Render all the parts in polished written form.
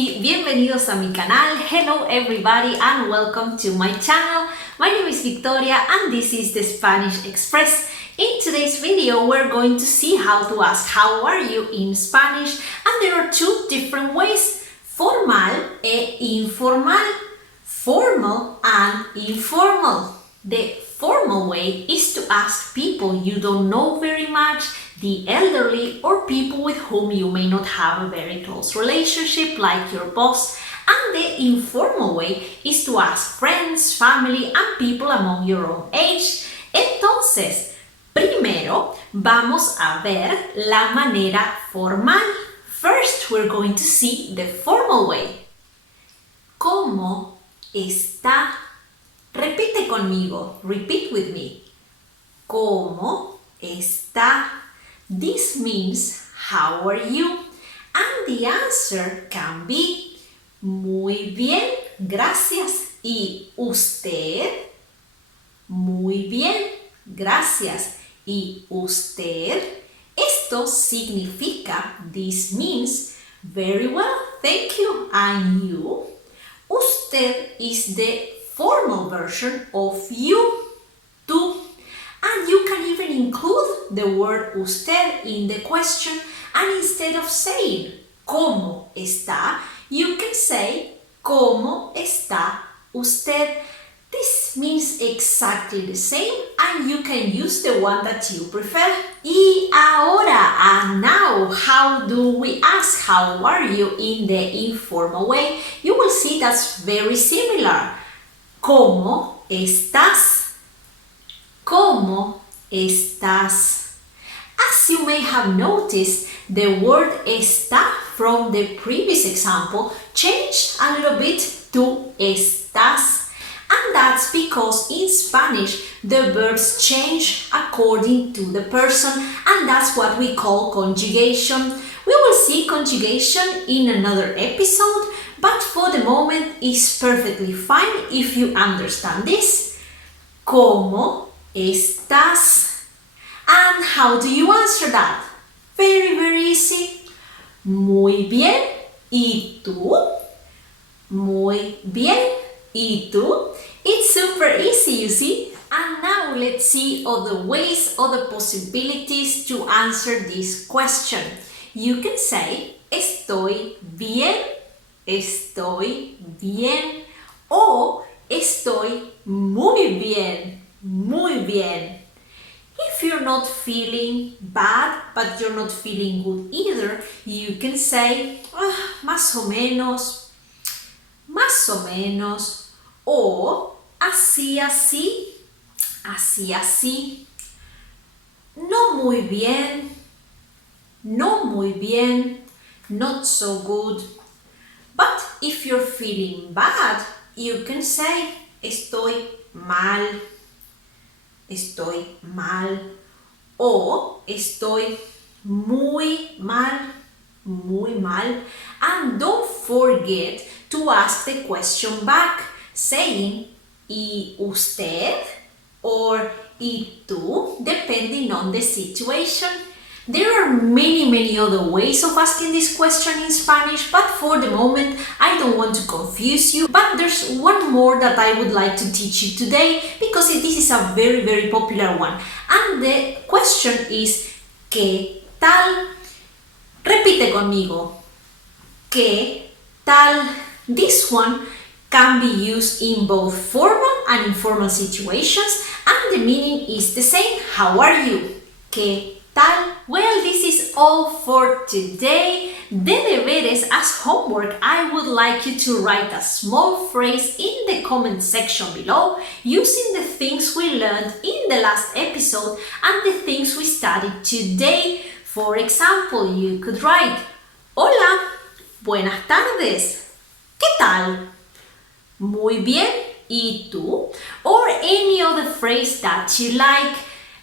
y bienvenidos a mi canal. Hello everybody and welcome to my channel. My name is Victoria and this is the Spanish Express. In today's video we're going to see how to ask how are you in Spanish, and there are two different ways, formal e informal, formal and informal. The formal way is to ask people you don't know very much, the elderly, or people with whom you may not have a very close relationship, like your boss. And the informal way is to ask friends, family, and people among your own age. Entonces, primero vamos a ver la manera formal. First, we're going to see the formal way. ¿Cómo está? Repite conmigo. Repeat with me. ¿Cómo está? This means, how are you? And the answer can be, muy bien, gracias. ¿Y usted? Muy bien, gracias. ¿Y usted? Esto significa, this means, very well, thank you. And you? Usted is the formal version of you, tú. And you can even include the word usted in the question, and instead of saying ¿cómo está?, you can say ¿cómo está usted? This means exactly the same, and you can use the one that you prefer. Y ahora, and now, how do we ask how are you in the informal way? You will see that's very similar. ¿Cómo estás? ¿Cómo estás? As you may have noticed, the word está from the previous example changed a little bit to estás. And that's because in Spanish the verbs change according to the person, and that's what we call conjugation. We will see conjugation in another episode, but for the moment it's perfectly fine if you understand this. ¿Cómo estás? And how do you answer that? Very, very easy. Muy bien. ¿Y tú? Muy bien. ¿Y tú? It's super easy, you see. And now let's see other ways, other possibilities to answer this question. You can say estoy bien, estoy bien, o estoy muy bien, muy bien. If you're not feeling bad, but you're not feeling good either, you can say más o menos, o así, así, así, así. No muy bien, not so good. But if you're feeling bad, you can say estoy mal, o estoy muy mal, and don't forget to ask the question back, saying ¿y usted? Or ¿y tú?, depending on the situation. There are many other ways of asking this question in Spanish, but for the moment I don't want to confuse you. But there's one more that I would like to teach you today, because this is a very popular one. And the question is ¿qué tal? Repite conmigo. ¿Qué tal? This one can be used in both formal and informal situations, and the meaning is the same. How are you? ¿Qué tal? Well, this is all for today. De deberes, as homework, I would like you to write a small phrase in the comment section below using the things we learned in the last episode and the things we studied today. For example, you could write Hola, buenas tardes, ¿qué tal? Muy bien, ¿y tú? Or any other phrase that you like.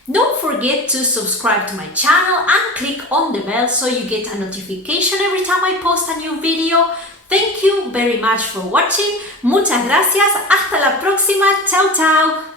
Don't forget to subscribe to my channel and click on the bell so you get a notification every time I post a new video. Thank you very much for watching. Muchas gracias. Hasta la próxima. Chao, chao.